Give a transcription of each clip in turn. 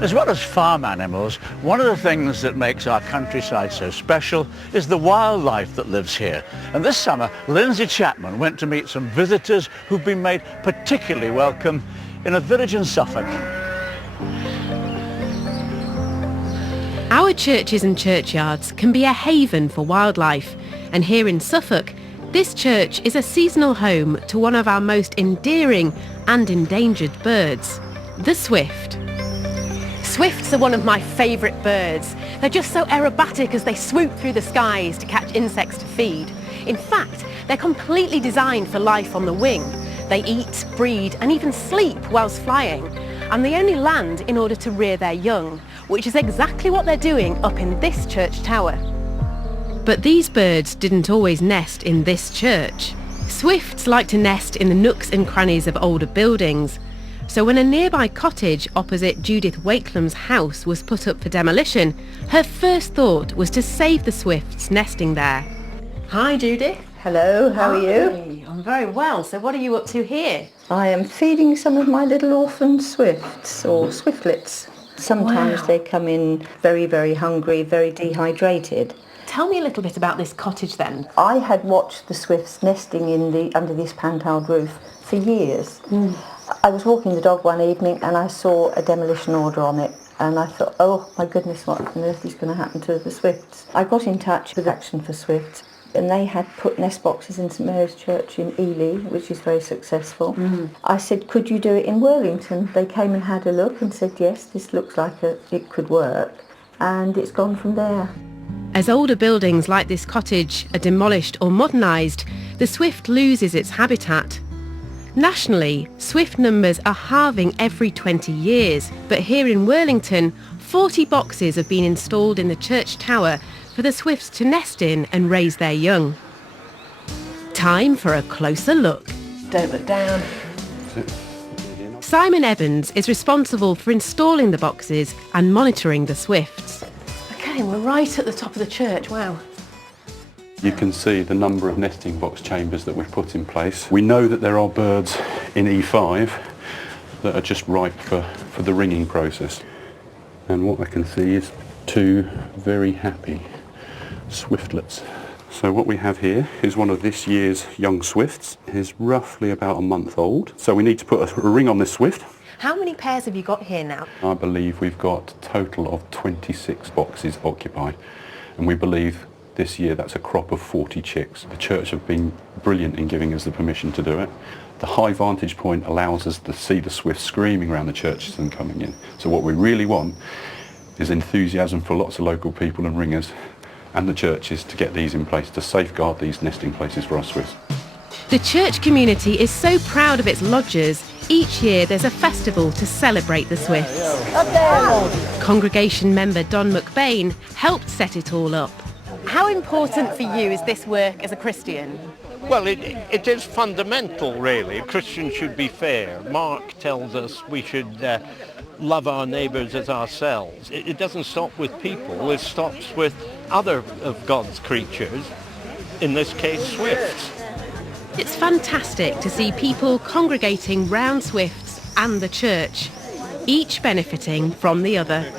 As well as farm animals, one of the things that makes our countryside so special is the wildlife that lives here. And this summer, Lindsay Chapman went to meet some visitors who've been made particularly welcome in a village in Suffolk. Our churches and churchyards can be a haven for wildlife, and here in Suffolk, this church is a seasonal home to one of our most endearing and endangered birds, the swift. Swifts are one of my favourite birds. They're just so aerobatic as they swoop through the skies to catch insects to feed. In fact, they're completely designed for life on the wing. They eat, breed and even sleep whilst flying, and they only land in order to rear their young, which is exactly what they're doing up in this church tower. But these birds didn't always nest in this church. Swifts like to nest in the nooks and crannies of older buildings. So when a nearby cottage opposite Judith Wakelam's house was put up for demolition, her first thought was to save the swifts nesting there. Hi Judith. Hello, how are you? I'm very well. So what are you up to here? I am feeding some of my little orphan swifts, or swiftlets. Sometimes they come in very, very hungry, very dehydrated. Tell me a little bit about this cottage then. I had watched the swifts nesting under this pantiled roof for years. I was walking the dog one evening and I saw a demolition order on it, and I thought, oh my goodness, what on earth is going to happen to the swifts? I got in touch with Action for Swifts, and they had put nest boxes in St Mary's Church in Ely, which is very successful. I said, could you do it in Worlington? They came and had a look and said, yes, this looks like it could work, and it's gone from there. As older buildings like this cottage are demolished or modernised, the swift loses its habitat. Nationally, swift numbers are halving every 20 years, but here in Worlington, 40 boxes have been installed in the church tower for the swifts to nest in and raise their young. Time for a closer look. Don't look down. Simon Evans is responsible for installing the boxes and monitoring the swifts. Okay, we're right at the top of the church, wow. You can see the number of nesting box chambers that we've put in place. We know that there are birds in E5 that are just ripe for the ringing process. And what I can see is two very happy swiftlets. So what we have here is one of this year's young swifts. He's roughly about a month old. So we need to put a ring on this swift. How many pairs have you got here now? I believe we've got a total of 26 boxes occupied, and we believe this year that's a crop of 40 chicks. The church have been brilliant in giving us the permission to do it. The high vantage point allows us to see the swifts screaming around the church as them coming in. So what we really want is enthusiasm for lots of local people and ringers and the churches to get these in place to safeguard these nesting places for our swifts. The church community is so proud of its lodgers. Each year there's a festival to celebrate the swifts. Congregation member Don McBain helped set it all up. How important for you is this work as a Christian? Well, it is fundamental, really. Christians should be fair. Mark tells us we should love our neighbours as ourselves. It doesn't stop with people, it stops with other of God's creatures, in this case swifts. It's fantastic to see people congregating round swifts and the church, each benefiting from the other.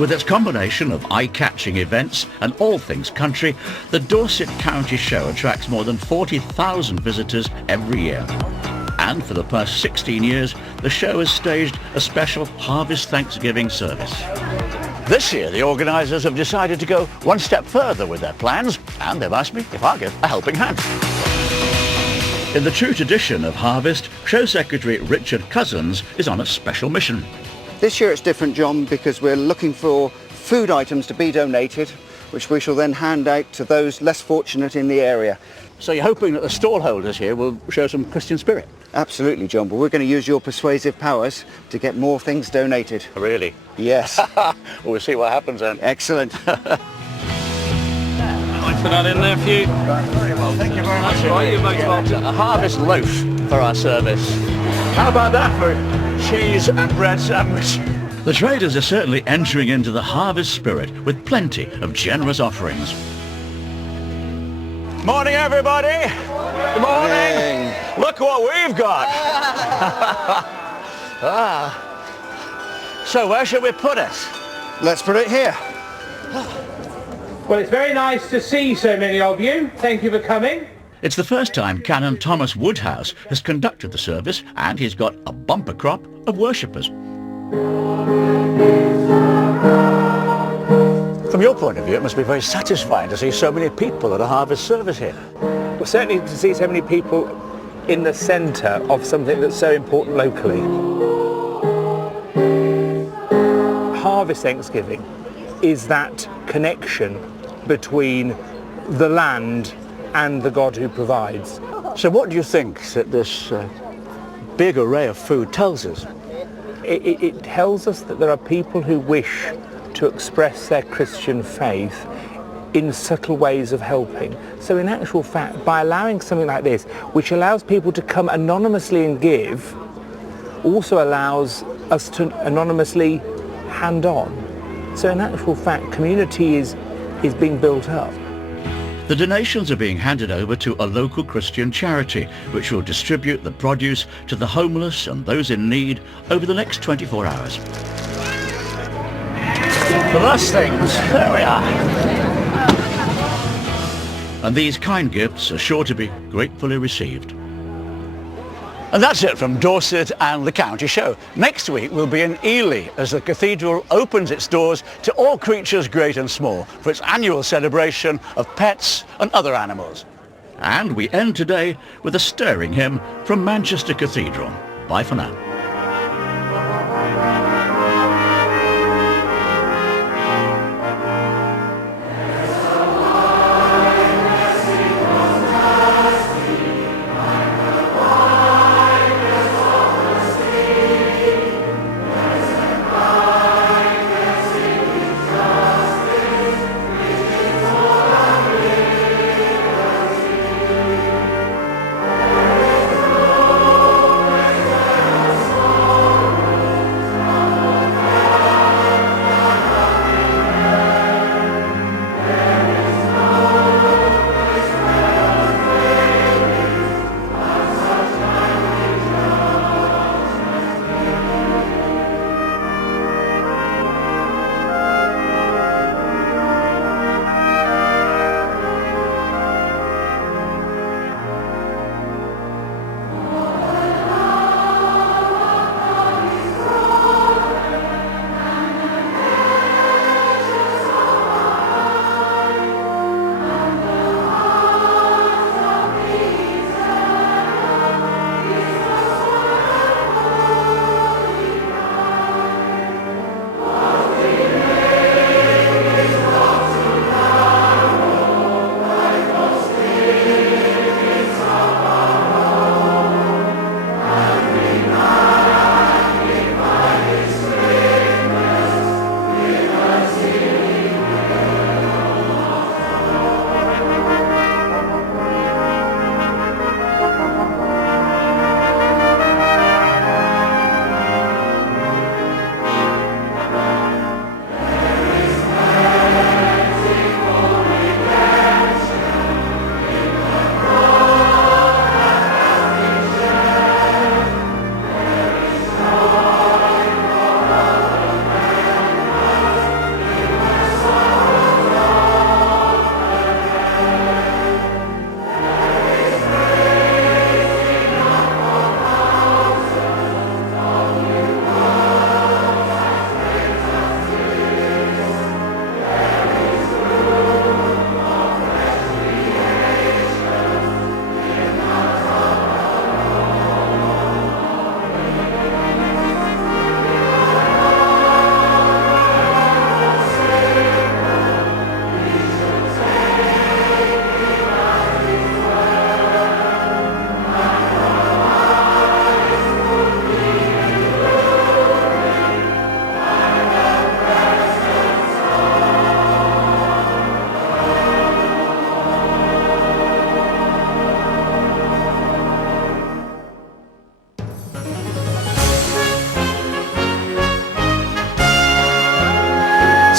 With its combination of eye-catching events and all things country, the Dorset County Show attracts more than 40,000 visitors every year. And for the past 16 years, the show has staged a special Harvest Thanksgiving service. This year, the organisers have decided to go one step further with their plans, and they've asked me if I'll give a helping hand. In the true tradition of Harvest, Show Secretary Richard Cousins is on a special mission. This year it's different, John, because we're looking for food items to be donated, which we shall then hand out to those less fortunate in the area. So you're hoping that the stallholders here will show some Christian spirit? Absolutely, John, but we're going to use your persuasive powers to get more things donated. Really? Yes. Well, we'll see what happens then. Excellent. I'll put that in there for you. Very well, thank you very much. That's right, you're most welcome. A harvest loaf for our service. How about that for cheese and bread sandwich? The traders are certainly entering into the harvest spirit with plenty of generous offerings. Morning, everybody. Good morning. Look what we've got. So where should we put it? Let's put it here. Well, it's very nice to see so many of you. Thank you for coming. It's the first time Canon Thomas Woodhouse has conducted the service, and he's got a bumper crop of worshippers. From your point of view, it must be very satisfying to see so many people at a harvest service here. Well, certainly to see so many people in the centre of something that's so important locally. Harvest Thanksgiving is that connection between the land and the God who provides. So what do you think that this big array of food tells us? It tells us that there are people who wish to express their Christian faith in subtle ways of helping. So in actual fact, by allowing something like this, which allows people to come anonymously and give, also allows us to anonymously hand on. So in actual fact, community is being built up. The donations are being handed over to a local Christian charity, which will distribute the produce to the homeless and those in need over the next 24 hours. The last things, there we are. And these kind gifts are sure to be gratefully received. And that's it from Dorset and the County Show. Next week we'll be in Ely as the cathedral opens its doors to all creatures great and small for its annual celebration of pets and other animals. And we end today with a stirring hymn from Manchester Cathedral. Bye for now.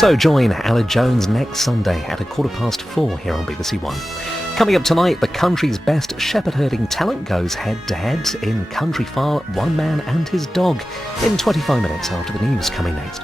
So join Aled Jones next Sunday at 4:15 here on BBC One. Coming up tonight, the country's best shepherd herding talent goes head-to-head in Country File, One Man and His Dog, in 25 minutes after the news coming next.